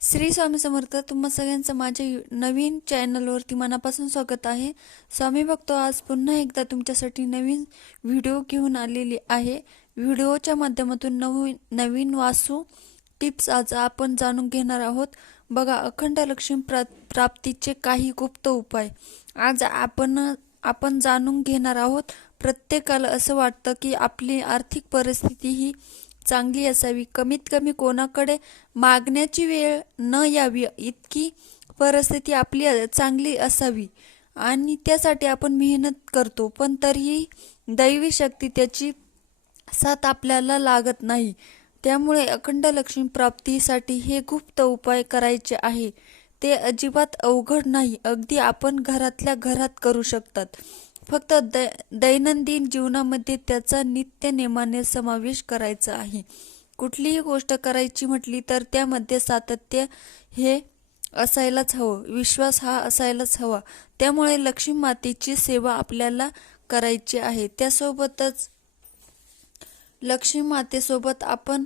श्री स्वामी समर्थ तुम्हा सगळ्यांचं माझ्या नवीन चॅनलवरती मनापासून स्वागत आहे. स्वामी भक्त आज पुन्हा एकदा तुमच्यासाठी नवीन व्हिडिओ घेऊन आलेली आहे. व्हिडिओच्या माध्यमातून नवीन नवीन वासू टिप्स आज आपण जाणून घेणार आहोत. बघा अखंड लक्ष्मी प्रा प्राप्तीचे काही गुप्त उपाय. आज आपण आपण जाणून घेणार आहोत. प्रत्येकाला असं वाटतं की आपली आर्थिक परिस्थिती ही चांगली असावी. कमीत कमी कोणाकडे मागण्याची वेळ न यावी इतकी परिस्थिती आपली चांगली असावी. आणि त्यासाठी आपण मेहनत करतो पण तरीही दैवी शक्ती त्याची साथ आपल्याला लागत नाही. त्यामुळे अखंड लक्ष्मी प्राप्तीसाठी हे गुप्त उपाय करायचे आहे. ते अजिबात अवघड नाही. अगदी आपण घरातल्या घरात करू शकतात. फक्त दै दैनंदिन जीवनामध्ये त्याचा नित्य नेमाने समावेश करायचा आहे. कुठलीही गोष्ट करायची म्हटली तर त्यामध्ये सातत्य हे असायलाच हवं. विश्वास हा असायलाच हवा. त्यामुळे लक्ष्मी मातेची सेवा आपल्याला करायची आहे. त्यासोबतच लक्ष्मी मातेसोबत आपण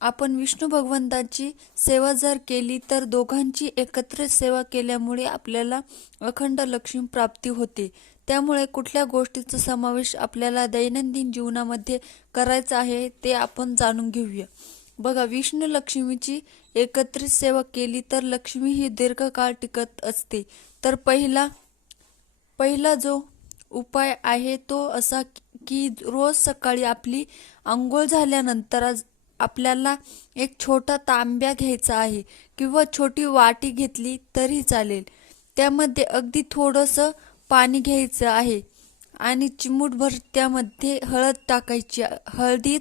आपण विष्णू भगवंताची सेवा जर केली तर दोघांची एकत्र सेवा केल्यामुळे आपल्याला अखंड लक्ष्मी प्राप्ती होते. त्यामुळे कुठल्या गोष्टीचा समावेश आपल्याला दैनंदिन जीवनामध्ये करायचा आहे ते आपण जाणून घेऊया. बघा विष्णू लक्ष्मीची एकत्रित सेवा केली तर लक्ष्मी ही दीर्घकाळ टिकत असते. तर पहिला पहिला जो उपाय आहे तो असा की रोज सकाळी आपली आंघोळ झाल्यानंतर आज आपल्याला एक छोटा तांब्या घ्यायचा आहे किंवा छोटी वाटी घेतली तरी चालेल. त्यामध्ये अगदी थोडंसं पाणी घ्यायचं आहे. आणि चिमूटभर त्यामध्ये हळद टाकायची हळदीत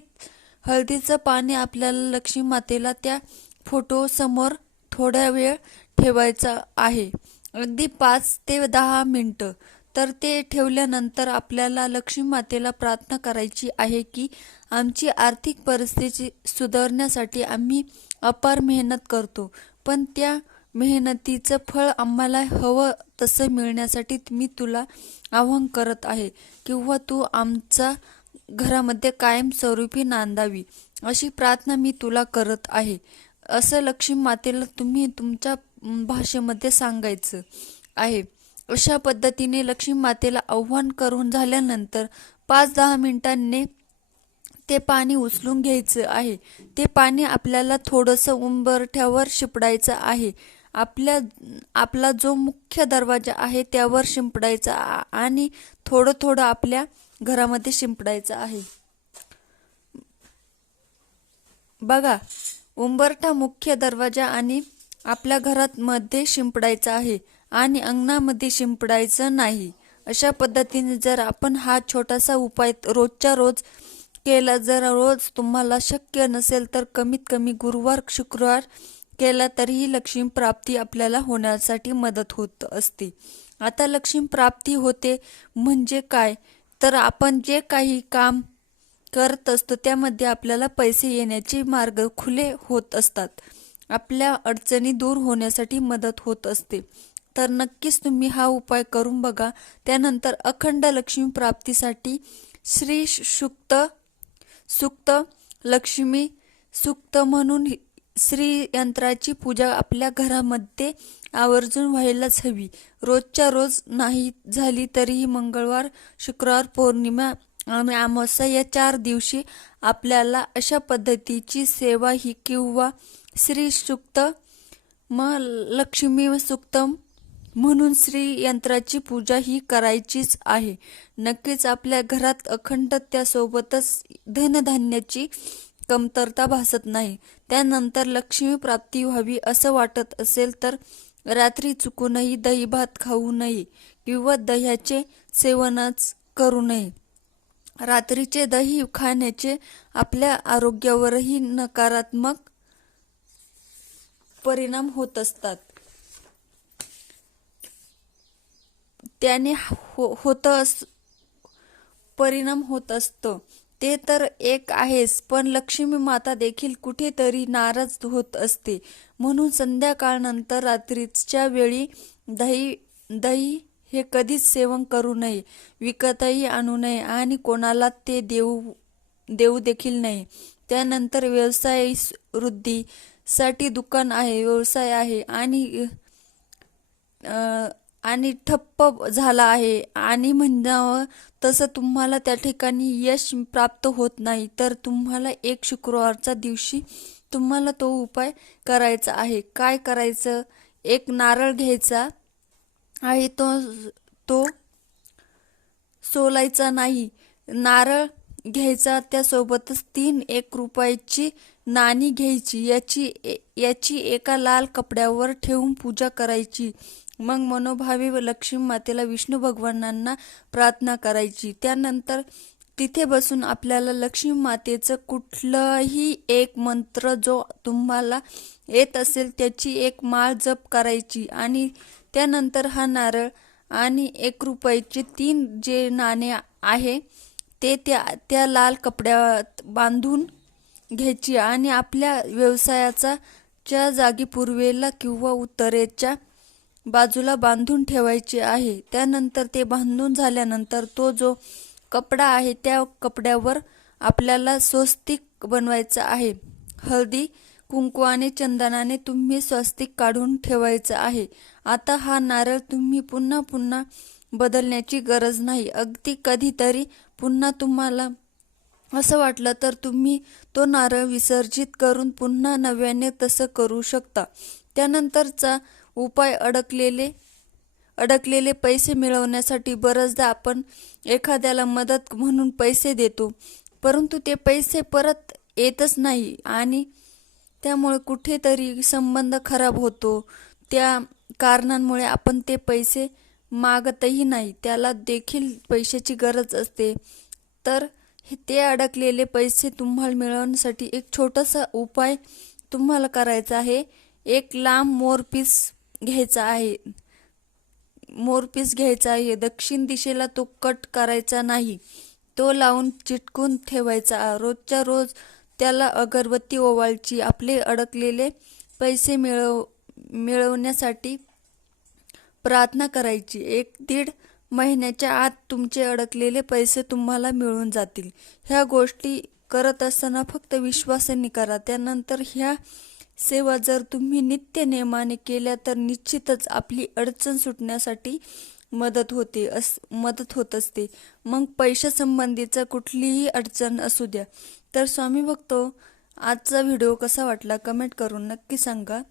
हळदीचं पाणी आपल्याला लक्ष्मी मातेला त्या फोटोसमोर थोडा वेळ ठेवायचा आहे. अगदी पाच ते दहा मिनटं. तर ते ठेवल्यानंतर आपल्याला लक्ष्मी मातेला प्रार्थना करायची आहे की आमची आर्थिक परिस्थिती सुधारण्यासाठी आम्ही अपार मेहनत करतो. पण त्या मेहनतीचं फळ आम्हाला हवं तसं मिळण्यासाठी मी तुला आव्हान करत आहे. किंवा तू आमचा घरामध्ये कायमस्वरूपी नांदावी अशी प्रार्थना मी तुला करत आहे. असं लक्ष्मी मातेला तुम्ही तुमच्या भाषेमध्ये सांगायचं आहे. अशा पद्धतीने लक्ष्मी मातेला आव्हान करून झाल्यानंतर पाच दहा मिनिटांनी ते पाणी उचलून घ्यायचं आहे. ते पाणी आपल्याला थोडंसं उंबरठ्यावर शिपडायचं आहे. आपल्या आपला जो मुख्य दरवाजा आहे त्यावर शिंपडायचा आणि थोडं थोडं आपल्या घरामध्ये शिंपडायचं आहे. बघा उंबरठा मुख्य दरवाजा आणि आपल्या घरात मध्ये शिंपडायचा आहे आणि अंगणामध्ये शिंपडायचं नाही. अशा पद्धतीने जर आपण हा छोटासा उपाय रोजच्या रोज केला जर रोज तुम्हाला शक्य नसेल तर कमीत कमी गुरुवार शुक्रवार केला तरीही लक्ष्मी प्राप्ती आपल्याला होण्यासाठी मदत होत असते. आता लक्ष्मी प्राप्ती होते म्हणजे काय? तर आपण जे काही काम करत असतो त्यामध्ये आपल्याला पैसे येण्याचे मार्ग खुले होत असतात. आपल्या अडचणी दूर होण्यासाठी मदत होत असते. तर नक्कीच तुम्ही हा उपाय करून बघा. त्यानंतर अखंड लक्ष्मी प्राप्तीसाठी श्री सुक्त सुक्त लक्ष्मी सुक्त म्हणून श्रीयंत्राची पूजा आपल्या घरामध्ये आवर्जून व्हायलाच हवी. रोजच्या रोज नाही झाली तरीही मंगळवार शुक्रवार पौर्णिमा आणि अमावस्या या चार दिवशी आपल्याला अशा पद्धतीची सेवा ही किंवा श्री सुक्त म लक्ष्मी सुक्तम म्हणून श्री यंत्राची पूजा ही करायचीच आहे. नक्कीच आपल्या घरात अखंड त्यासोबतच धनधान्याची कमतरता भासत नाही. त्यानंतर लक्ष्मी प्राप्ती व्हावी असं वाटत असेल तर रात्री चुकूनही दही भात खाऊ नये किंवा दह्याचे सेवनच करू नये. रात्रीचे दही खाण्याचे आपल्या आरोग्यावरही नकारात्मक परिणाम होत असतात. त्याने हो होत परिणाम होत असतो. ते तर एक आहेच पण लक्ष्मी माता देखील कुठेतरी नाराज होत असते. म्हणून संध्याकाळनंतर रात्रीच्या वेळी दही दही हे कधीच सेवन करू नये. विकतही आणू नये आणि कोणाला ते देऊ देऊ देखील नये. त्यानंतर व्यवसाय वृद्धीसाठी दुकान आहे व्यवसाय आहे आणि आणि ठप्प झाला आहे. आणि म्हणावं तसं तुम्हाला त्या ठिकाणी यश प्राप्त होत नाही तर तुम्हाला एक शुक्रवारच्या दिवशी तुम्हाला तो उपाय करायचा आहे. काय करायचं? एक नारळ घ्यायचा आहे तो तो सोलायचा नाही. नारळ घ्यायचा त्यासोबतच तीन एक रुपयाची नाणी घ्यायची याची याची एका लाल कपड्यावर ठेवून पूजा करायची. मग मनोभावे व लक्ष्मी मातेला विष्णू भगवानांना प्रार्थना करायची. त्यानंतर तिथे बसून आपल्याला लक्ष्मी मातेचं कुठलंही एक मंत्र जो तुम्हाला येत असेल त्याची एक माळ जप करायची. आणि त्यानंतर हा नारळ आणि एक रुपयाचे तीन जे नाणे आहे ते त्या त्या लाल कपड्यात बांधून घ्यायची आणि आपल्या व्यवसायाचा च्या जागी पूर्वेला किंवा उत्तरेच्या बाजूला बांधून ठेवायचे आहे. त्यानंतर ते बांधून झाल्यानंतर तो जो कपडा आहे त्या कपड्यावर आपल्याला स्वस्तिक बनवायचा आहे. हळदी कुंकू आणि चंदनाने तुम्ही स्वस्तिक काढून ठेवायचं आहे. आता हा नारळ तुम्ही पुन्हा पुन्हा बदलण्याची गरज नाही. अगदी कधीतरी पुन्हा तुम्हाला असं वाटलं तर तुम्ही तो नारळ विसर्जित करून पुन्हा नव्याने तसं करू शकता. त्यानंतरचा उपाय अडकलेले अडकलेले पैसे मिळवण्यासाठी बरेचदा आपण एखाद्याला मदत म्हणून पैसे देतो परंतु ते पैसे परत येतच नाही आणि त्यामुळे कुठेतरी संबंध खराब होतो. त्या कारणांमुळे आपण ते पैसे मागतही नाही. त्याला देखील पैशाची गरज असते. तर हे ते अडकलेले पैसे तुम्हाला मिळवण्यासाठी एक छोटासा उपाय तुम्हाला करायचा आहे. एक लांब मोरपीस घ्यायचा आहे. मोरपीस घ्यायचा आहे. दक्षिण दिशेला तो कट करायचा नाही. तो लावून चिटकून ठेवायचा. रोजच्या रोज त्याला अगरबत्ती ओवाळची आपले अडकलेले पैसे मिळव मिळवण्यासाठी प्रार्थना करायची. एक दीड महिन्याच्या आत तुमचे अडकलेले पैसे तुम्हाला मिळून जातील. ह्या गोष्टी करत असताना फक्त विश्वासाने करा. त्यानंतर ह्या सेवा जर तुम्ही नित्य नेमाने केल्या तर निश्चितच आपली अडचण सुटण्यासाठी मदत होते अस मदत होत असते. मग पैशासंबंधीचा कुठलीही अडचण असू द्या. तर स्वामी बघतो आजचा व्हिडिओ कसा वाटला कमेंट करून नक्की सांगा.